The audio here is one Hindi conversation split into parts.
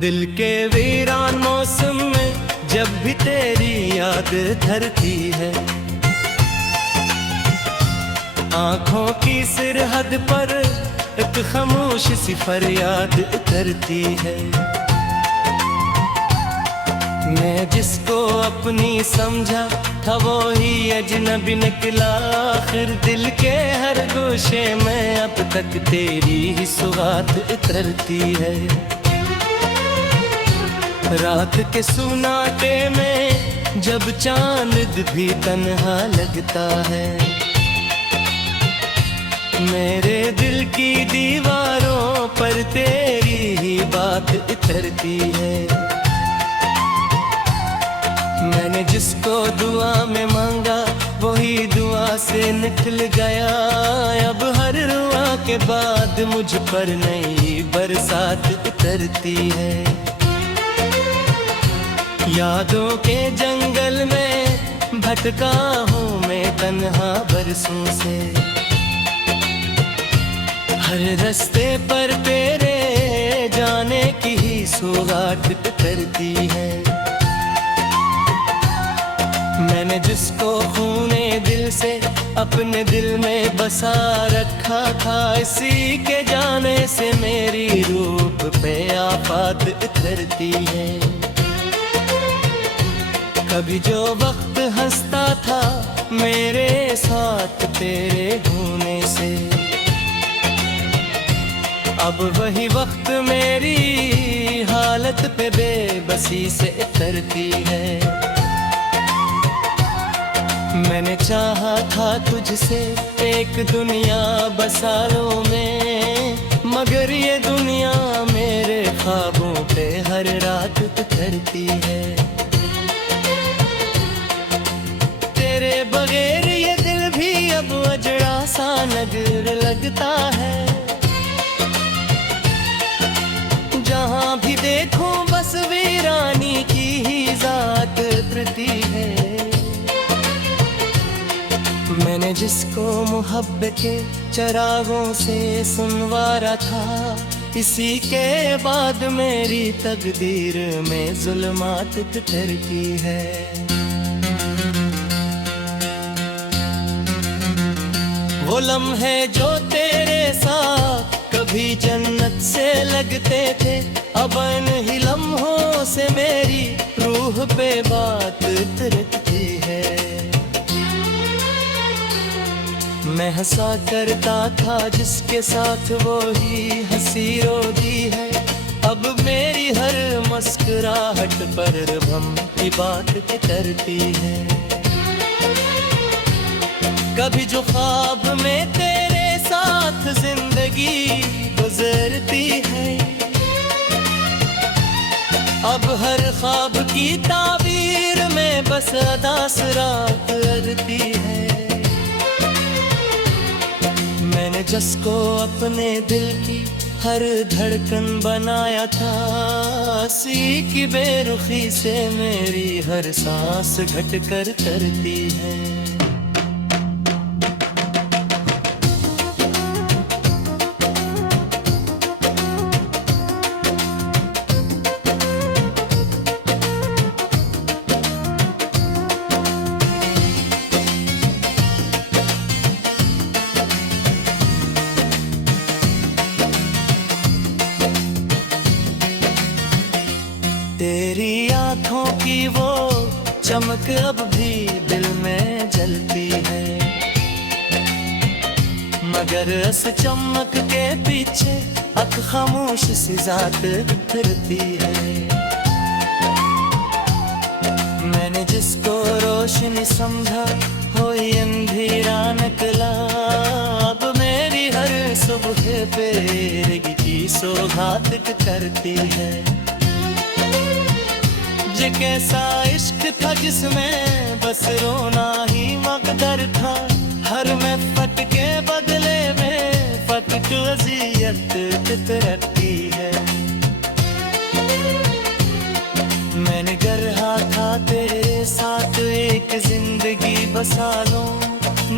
दिल के वीरान मौसम में जब भी तेरी याद धरती है, आंखों की सिरहद पर एक खामोश सी फरियाद उतरती है। मैं जिसको अपनी समझा था वो ही अजनबी निकला, आखिर दिल के हर गोशे में अब तक तेरी ही सुगात उतरती है। रात के सुनाटे में जब चांद भी तन्हा लगता है, मेरे दिल की दीवारों पर तेरी ही बात उतरती है। मैंने जिसको दुआ में मांगा वही दुआ से निकल गया, अब हर रुआ के बाद मुझ पर नई बरसात उतरती है। यादों के जंगल में भटका हूँ मैं तन्हा बरसों से, हर रास्ते पर तेरे जाने की ही सौगात करती है। मैंने जिसको खूने दिल से अपने दिल में बसा रखा था, इसी के जाने से मेरी रूप पे आफत उतरती है। कभी जो वक्त हंसता था मेरे साथ तेरे होने से, अब वही वक्त मेरी हालत पे बेबसी से उतरती है। मैंने चाहा था तुझसे एक दुनिया बसा लूं मैं, मगर ये दुनिया मेरे ख्वाबों पे हर रात उतरती है। तेरे बगैर ये दिल भी अब अजड़ा सा नजर लगता है, जहाँ भी देखूं बस वीरानी की ही जात प्रति है। मैंने जिसको मोहब्बत के चरागों से सुनवारा था, इसी के बाद मेरी तकदीर में जुल्मात उतरती है। वो लम्हे जो तेरे साथ कभी जन्नत से लगते थे, अब इन्हीं लम्हों से मेरी रूह पे बात उतरती है। मैं हंसा करता था जिसके साथ वो ही हंसी रोती है, अब मेरी हर मुस्कुराहट पर गम की बात करती है। कभी जो ख्वाब में तेरे साथ जिंदगी गुजरती है, अब हर ख्वाब की ताबीर में बस अदास रात लगती है। मैंने जिसको अपने दिल की हर धड़कन बनाया था, उसी की बेरुखी से मेरी हर सांस घट कर करती है। तेरी आँखों की वो चमक अब भी दिल में जलती है, मगर इस चमक के पीछे एक खामोश सी जात फिरती है। मैंने जिसको रोशनी समझा हो ये अंधेरा निकला, अब मेरी हर सुबह पे की सौगात करती है। ये कैसा इश्क था जिसमें बस रोना ही मकदर था, हर महफत के बदले में फकत अज़ियत फितरती है। मैंने गरहा था तेरे साथ एक जिंदगी बसा लूं,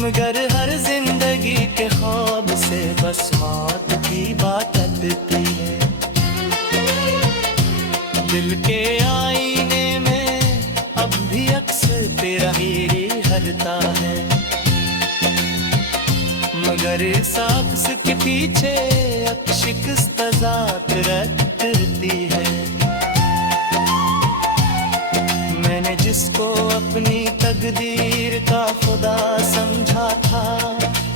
मगर हर जिंदगी के ख्वाब से बस मौत की बात आती है। दिल के आईने में अब भी अक्स तेरा ही हरता है, मगर इस अक्स के पीछे अब शिकस्त ज़ात रटती है। मैंने जिसको अपनी तकदीर का खुदा समझा था,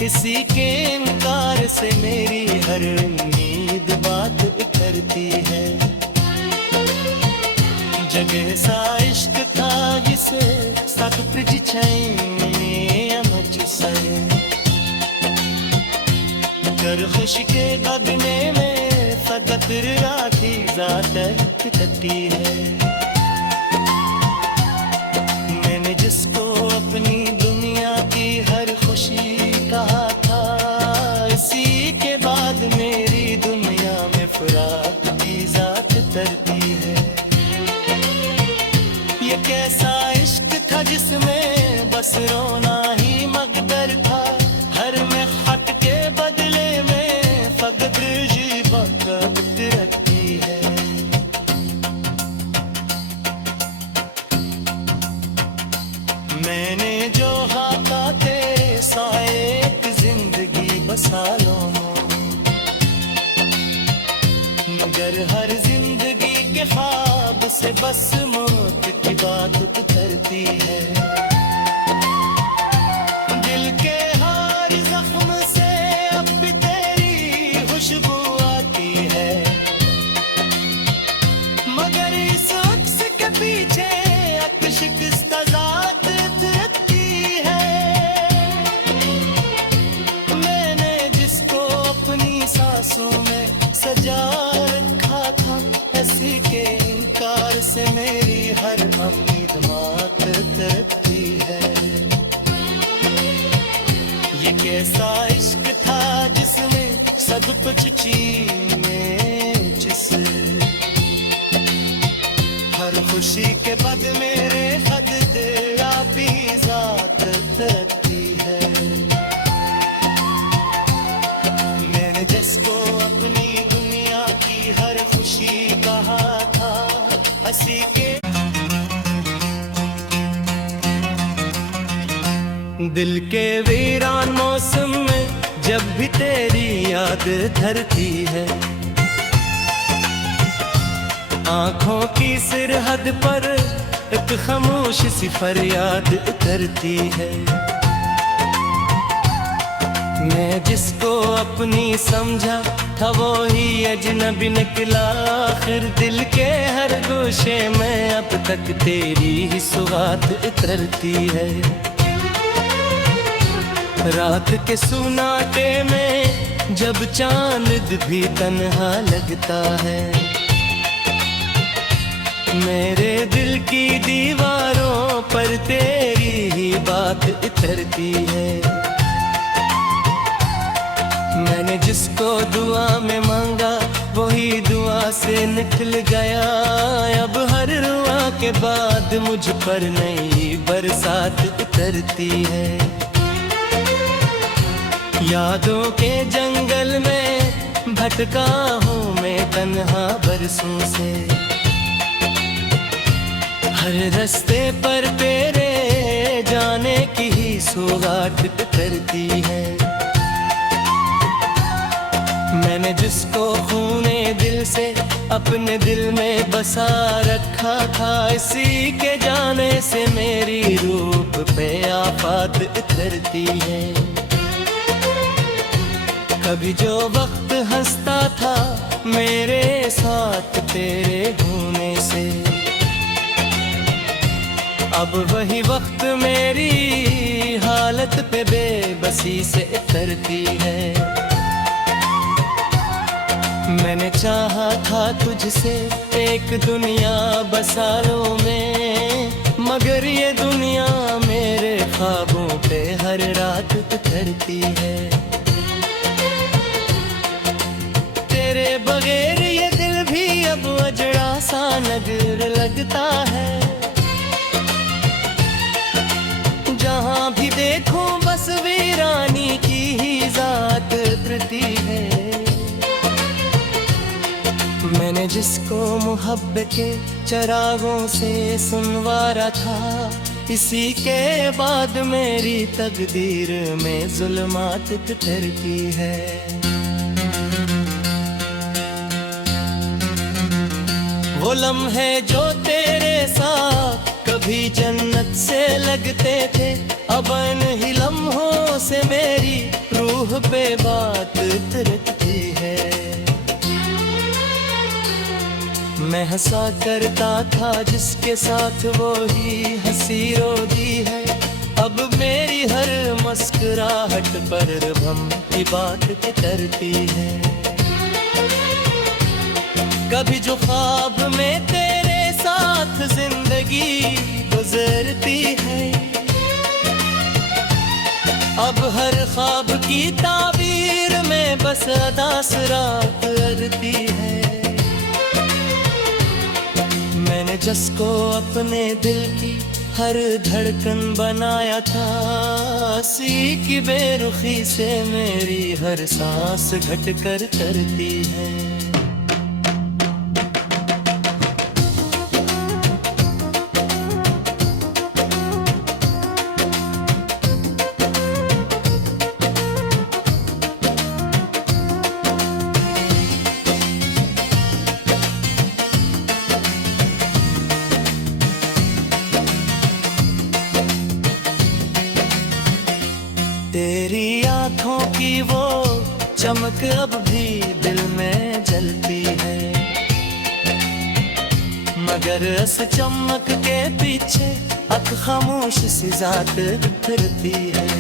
इसी के इनकार से मेरी हर उम्मीद बात करती है। जगह सा इश्क था जिसे सक से कर खुश के बगने में फकत राखी ज़ात करती है। मैंने जिसको अपनी दुनिया की हर खुशी कहा था, इसी के बाद मेरी दुनिया में फराक की ज़ात तरती है। ये कैसा इश्क था जिसमें बस रोना ही मकदर था, हर में खत के बदले में फकत जी बकत रखती है। मैंने जो खाका तेरे साए एक जिंदगी बसा लो, मगर हर जिंदगी के ख्वाब से बस मौत की बात करती है। दिल के हर जख्म से अब भी तेरी खुशबू आती है, मगर इस अक्स के पीछे शिकस्त ज़ात रखती है। मैंने जिसको अपनी सांसों में सजा रखा था, ऐसी के इनकार से मेरी हर उम्मीद मात तरती है। ये कैसा इश्क था जिसमें सब कुछ चीने जिस हर खुशी के बाद मेरे हद तेरा भी ज़ात तरती है। मैंने जिसको अपनी दुनिया की हर खुशी कहा था, हंसी के दिल के वीरान मौसम में जब भी तेरी याद धरती है, आँखों की सिरहद पर एक खामोश सी फरियाद उतरती है। मैं जिसको अपनी समझा था वो ही अजनबी निकला, आखिर दिल के हर गोशे में अब तक तेरी ही सुगात उतरती है। रात के सुनाटे में जब चांद भी तन्हा लगता है, मेरे दिल की दीवारों पर तेरी ही बात उतरती है। मैंने जिसको दुआ में मांगा वही दुआ से निकल गया, अब हर रुआ के बाद मुझ पर नई बरसात उतरती है। यादों के जंगल में भटका हूँ मैं तन्हा बरसों से, हर रास्ते पर तेरे जाने की ही सौगात करती है। मैंने जिसको खूने दिल से अपने दिल में बसा रखा था, इसी के जाने से मेरी रूप पे आफत उतरती है। कभी जो वक्त हंसता था मेरे साथ तेरे होने से, अब वही वक्त मेरी हालत पे बेबसी से उतरती है। मैंने चाहा था तुझसे एक दुनिया बसा लो में, मगर ये दुनिया मेरे ख्वाबों पे हर रात उतरती है। तेरे बगैर ये दिल भी अब अजड़ा सा नजर लगता है, जहाँ भी देखो बस वीरानी की ही ज़ात उतरती है। मैंने जिसको मुहब्बत के चरागों से सुनवारा था, इसी के बाद मेरी तकदीर में जुल्मात उतरती है। वो लम्हे जो तेरे साथ कभी जन्नत से लगते थे, अब इन लम्हों से मेरी रूह पे बात उतरती है। मैं हंसा करता था जिसके साथ वो ही हंसी रोती है, अब मेरी हर मुस्कुराहट पर भम की बात करती है। कभी जो ख्वाब में तेरे साथ जिंदगी गुजरती है, अब हर ख्वाब की ताबीर में बस अदास रात लगती है। मैंने जिसको अपने दिल की हर धड़कन बनाया था, उसी की बेरुखी से मेरी हर सांस घट कर करती है। तेरी आँखों की वो चमक अब भी दिल में जलती है, मगर इस चमक के पीछे एक खामोश सी जात फिरती है।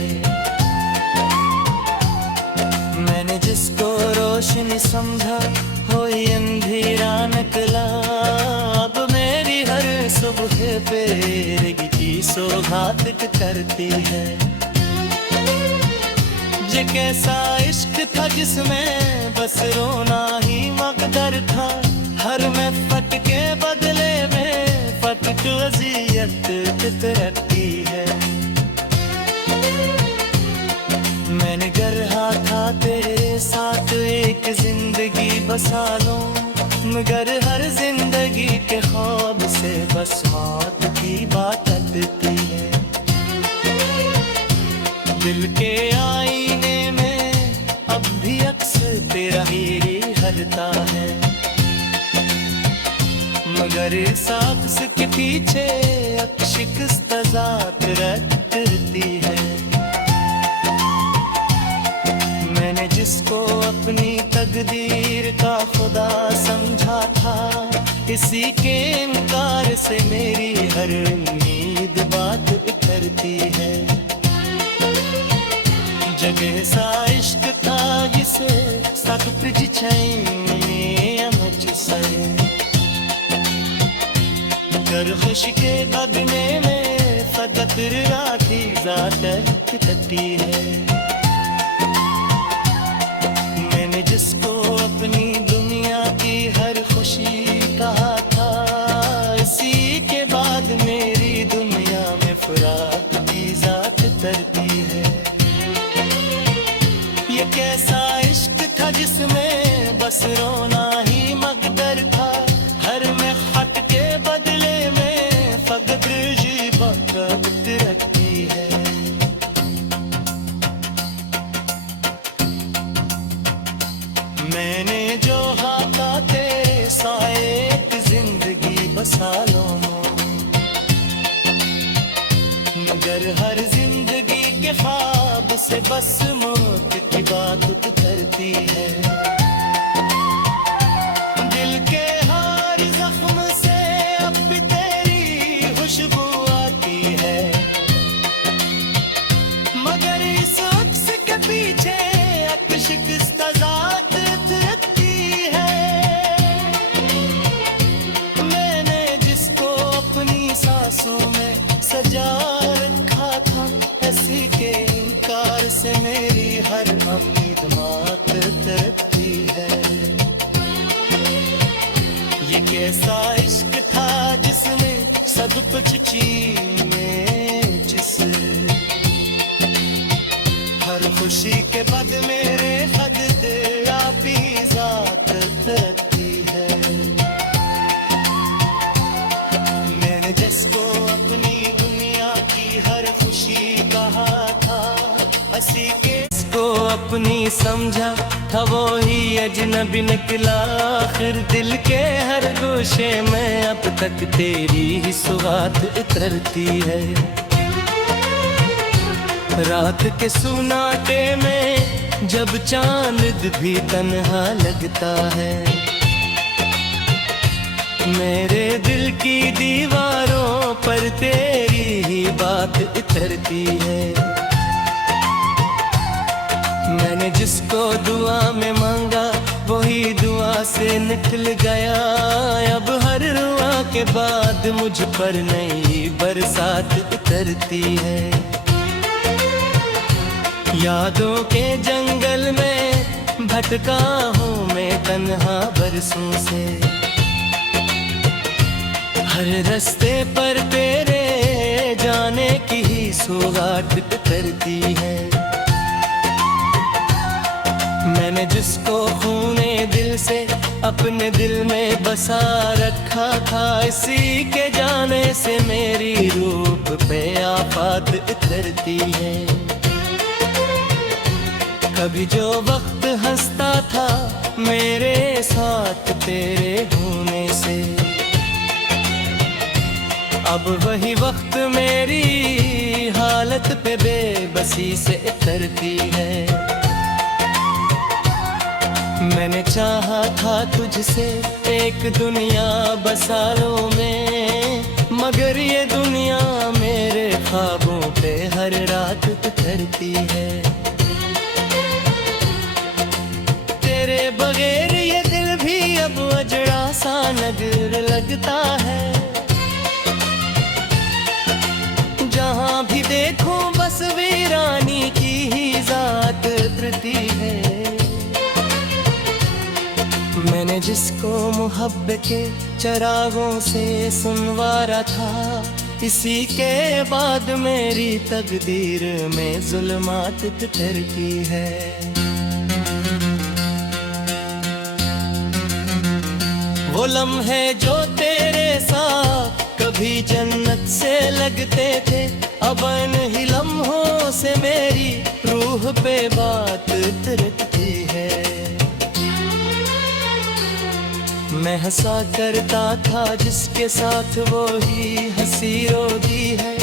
मैंने जिसको रोशनी समझा हो ये अंधेरा निकला, अब मेरी हर सुबह पे की सौगात करती है। ये कैसा इश्क था जिसमें बस रोना ही मकदर था, हर महफत के बदले में फतक अज़ियत रखती है। मैंने गढ़ा था तेरे साथ एक जिंदगी बसा लूं, मगर हर जिंदगी के ख्वाब से बस मौत की बात आती है। दिल के आईने में अब भी अक्स तेरा ही हरता है, मगर इस अक्स के पीछे एक शिकस्त ज़ात रखती है। मैंने जिसको अपनी तकदीर का खुदा समझा था, इसी के इनकार से मेरी हर उम्मीद बात बिखरती है। जगह सा इश्क था जिसे सख्त कर खुशी के बदने में फकत राखी ज़ात करती है। मैंने जिसको अपनी दुनिया की हर खुशी कहा था, इसी के बाद मेरी दुनिया में फराक की ज़ात तरती है। ये कैसा इश्क था जिसमें बस रोना ही मकदर था, हर में खत के बदले में फकत जी बकत रखती है। मैंने जो हाथा तेरे साए एक जिंदगी बसा लो, मगर हर जिंदगी के ख्वाब से बस मौत की बात करती है। दिल के हर जख्म से अब भी तेरी खुशबू आती है, मगर इस अक्स के पीछे एक शिकस्त ज़ात रहती है। मैंने जिसको अपनी सांसों में सजा रखा था, ऐसी के इनकार से मेरी हर उम्मीद मात तरती है। ये कैसा इश्क था जिसमें सब कुछ छीने जिसे हर खुशी के बाद मेरे हद आप ही ज़ात तरती है। नहीं समझा था वो ही अजनबी निकला। आखिर दिल के हर गोशे में अब तक तेरी ही सुगात उतरती है। रात के सुनाटे में जब चांद भी तन्हा लगता है, मेरे दिल की दीवारों पर तेरी ही बात उतरती है। मैंने जिसको दुआ में मांगा वही दुआ से निकल गया। अब हर रुआ के बाद मुझ पर नई बरसात उतरती है। यादों के जंगल में भटका हूँ मैं तन्हा बरसों से। हर रास्ते पर तेरे जाने की ही सौगात करती है। मैंने जिसको खूने दिल से अपने दिल में बसा रखा था, इसी के जाने से मेरी रूप पे आफत उतरती है। कभी जो वक्त हंसता था मेरे साथ तेरे होने से, अब वही वक्त मेरी हालत पे बेबसी से उतरती है। मैंने चाहा था तुझसे एक दुनिया बसा लो मैं, मगर ये दुनिया मेरे ख्वाबों पे हर रात उतरती है। तेरे बगैर ये दिल भी अब अजड़ा सा नजर लगता है। जहाँ भी देखूं बस वीरानी की ही जात उतरती है। मैंने जिसको मोहब्बत के चरागों से सुनवारा था, इसी के बाद मेरी तकदीर में जुल्मात उतरती है। वो लम्हे जो तेरे साथ कभी जन्नत से लगते थे, अब इन ही लम्हों से मेरी रूह पे बात उतरती है। मैं हंसा करता था जिसके साथ वो ही हंसी रोती है,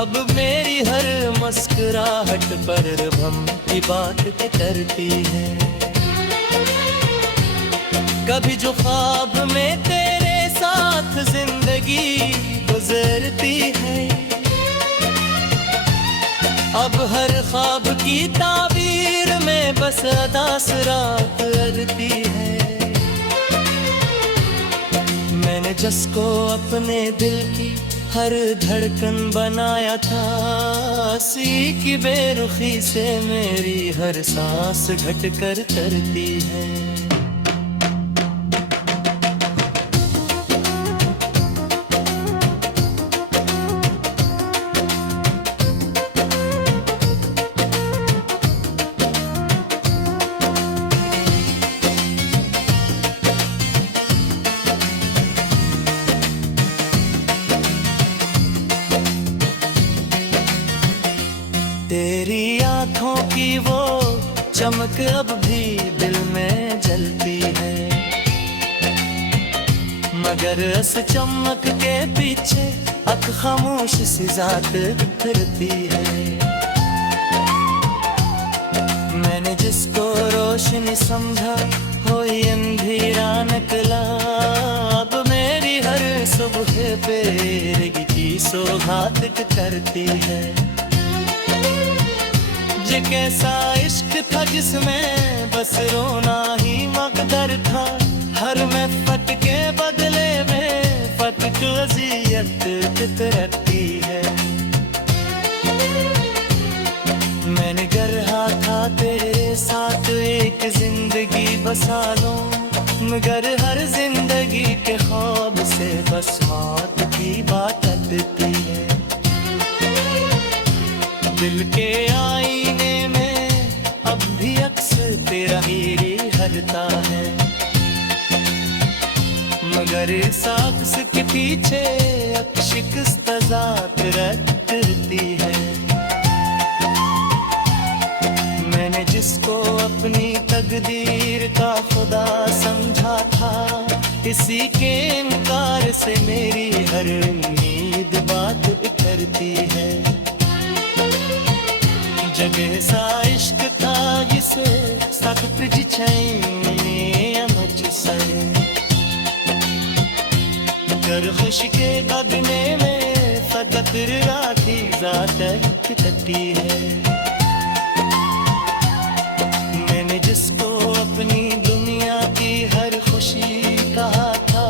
अब मेरी हर मुस्कुराहट पर गम की बात करती है। कभी जो ख्वाब में तेरे साथ जिंदगी गुजरती है, अब हर ख्वाब की ताबीर में बस अदास रात लगती है। मैंने जिसको अपने दिल की हर धड़कन बनाया था, उसी की बेरुखी से मेरी हर सांस घट कर तरती है। तेरी आँखों की वो चमक अब भी दिल में जलती है, मगर इस चमक के पीछे एक खामोश सी जात फिरती है। मैंने जिसको रोशनी समझा हो ये अंधेरा निकला, अब मेरी हर सुबह पे की सौगात करती है। ये कैसा इश्क था जिसमें बस रोना ही मकदर था, हर महफत के बदले में फतक अज़ियत फितरती है। मैंने गरहा था तेरे साथ एक जिंदगी बसा लो, मगर हर जिंदगी के ख्वाब से बस मौत की बात आती है। दिल के आईने में अब भी अक्स तेरा ही हरता है, मगर इस अक्स के पीछे एक शिकस्त ज़ात रखती है। मैंने जिसको अपने इसी के इनकार से मेरी हर उम्मीद बात बिखरती है। जगे सा इश्क था जिसे सख्त जिछाई अमच से कर खुश के बदने में फकत राखी जात तटी है। मैंने जिसको अपनी दुनिया की हर खुशी कहा था,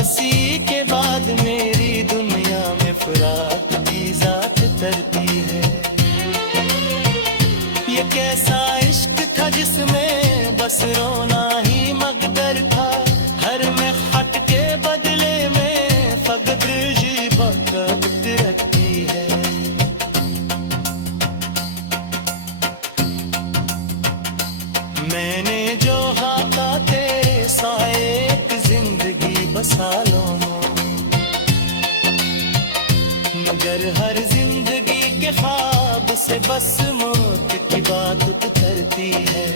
इसी के बाद मेरी दुनिया में फराक की जात तरती है। ये कैसा इश्क था जिसमें बस रोना ही मकदर था, हर में खट के बदले में फकत जी बकत रखती है। मैंने जो खाका तेरे साए एक जिंदगी बसा लो, मगर हर जिंदगी के ख्वाब से बस मौत की बात उतरती है।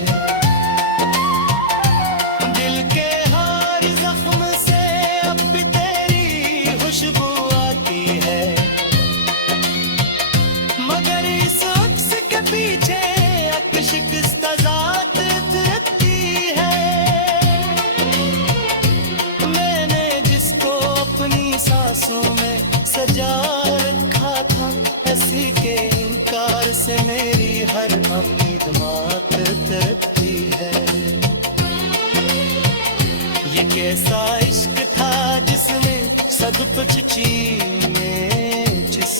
दिल के हर जख्म से अब भी तेरी खुशबू आती है, मगर इस अक्स के पीछे एक शिकस्त ज़ात उतरती है। मैंने जिसको अपनी सांसों में सजा रखा था, ऐसी के इनकार से मेरी हर उम्मीद मात तरती है। ये कैसा इश्क था जिसमें सब कुछ छीने जिस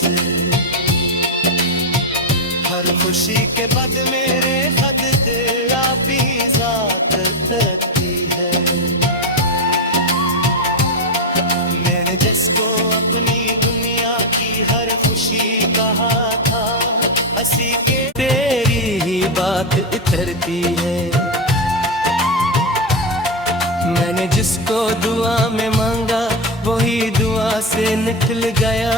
हर खुशी के बाद मेरे हद तेरा भी जात तरती है। मैंने जिसको अपनी दुनिया की हर खुशी कहा था, हंसी के तेरी ही बात इतरती है। मैंने जिसको दुआ में मांगा वही दुआ से निकल गया,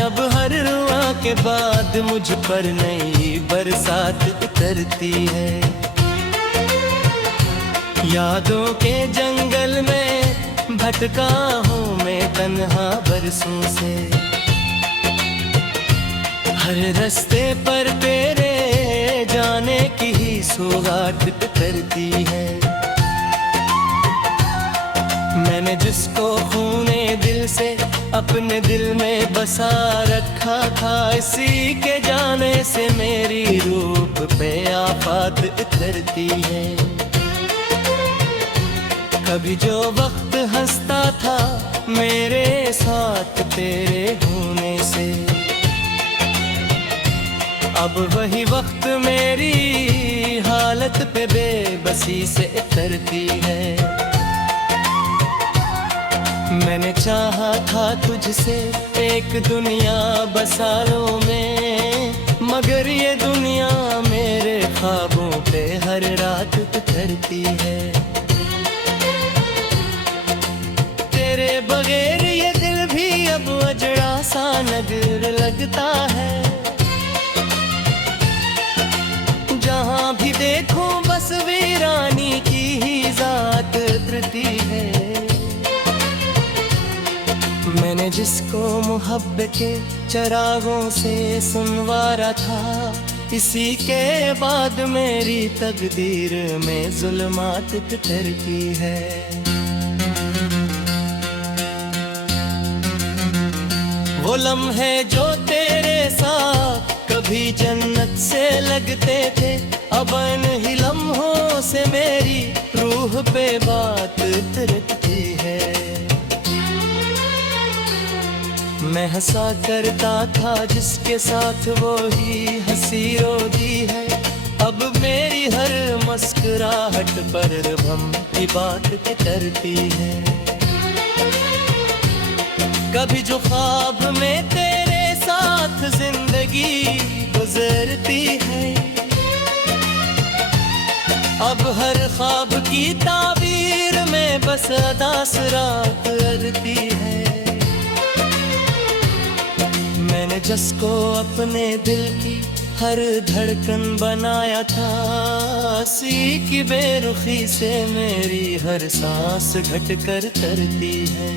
अब हर रुआ के बाद मुझ पर नई बरसात उतरती है। यादों के जंगल में भटका हूँ मैं तन्हा बरसों से, हर रास्ते पर तेरे जाने की ही सौगात करती है। मैंने जिसको खूने दिल से अपने दिल में बसा रखा था, इसी के जाने से मेरी रूप पे आफत उतरती है। कभी जो वक्त हंसता था मेरे साथ तेरे होने से, अब वही वक्त मेरी हालत पे बेबसी से उतरती है। मैंने चाहा था तुझसे एक दुनिया बसा लो में, मगर ये दुनिया मेरे ख्वाबों पे हर रात उतरती है। तेरे बगैर ये दिल भी अब अजड़ा सा नजर लगता है, जहाँ भी देखो बस वीरानी की ही जात उतरती है। मैंने जिसको मोहब्बत के चरागों से सुनवारा था, इसी के बाद मेरी तकदीर में जुल्मात उतरती है। वो लम्हे जो तेरे साथ कभी जन्नत से लगते थे, अब इन ही लम्हों से मेरी रूह पे बात उतरती है। मैं हंसा करता था जिसके साथ वो ही हंसी रोती है, अब मेरी हर मुस्कुराहट पर भम की बात करती है। कभी जो ख्वाब में तेरे साथ जिंदगी गुजरती है, अब हर ख्वाब की ताबीर में बस अदास रात अरती है। मैंने जिसको अपने दिल की हर धड़कन बनाया था सी की बेरुखी से मेरी हर सांस घट कर तरती है।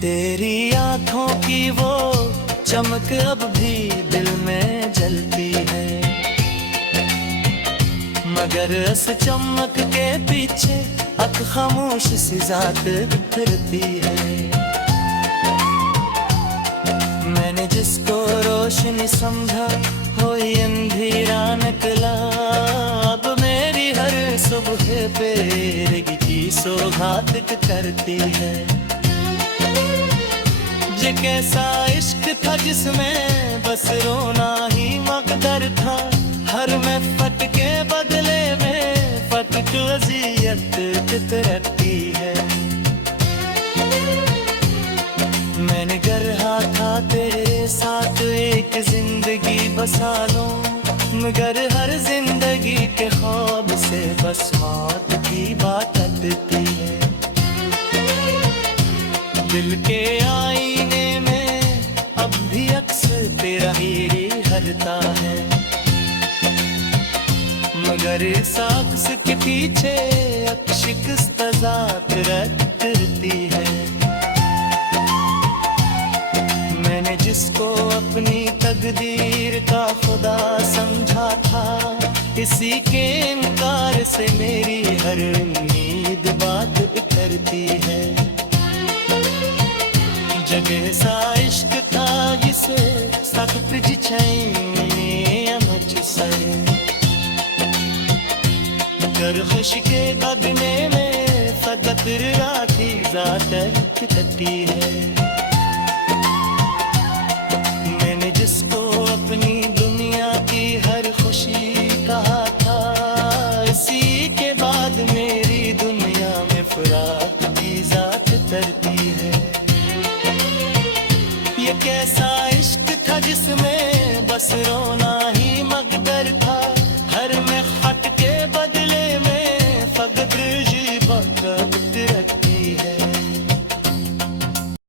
तेरी आंखों की वो चमक अब भी दिल में जलती है, मगर इस चमक के पीछे एक खामोश सी जात फिरती है। मैंने जिसको रोशनी समझा हो अंधेरा निकला, अब मेरी हर सुबह पे की सौगात करती है। ये कैसा इश्क था जिसमें बस रोना ही मकदर था, हर महफत के बदले में फतक अज़ियत रहती है। मैंने गढ़ा था तेरे साथ एक जिंदगी बसा लूं, मगर हर जिंदगी के ख्वाब से बस मौत की बात आती है। दिल के आईने में अब भी अक्स तेरा ही हरता है, मगर इस अक्स के पीछे एक शिकस्त ज़ात रहती है। मैंने जिसको अपनी तकदीर का खुदा समझा था, इसी के इनकार से मेरी हर उम्मीद बात करती है। जगे सा इश्क था जिसे सख्त जिछाई अमच सरे, कर खुश के अगने में फकत राखी जात कितती है। मैंने जिसको अपनी दुनिया की हर खुशी कहा था, इसी के बाद मेरी दुनिया में फराक की जात तरती है। ये कैसा इश्क था जिसमें बस रोना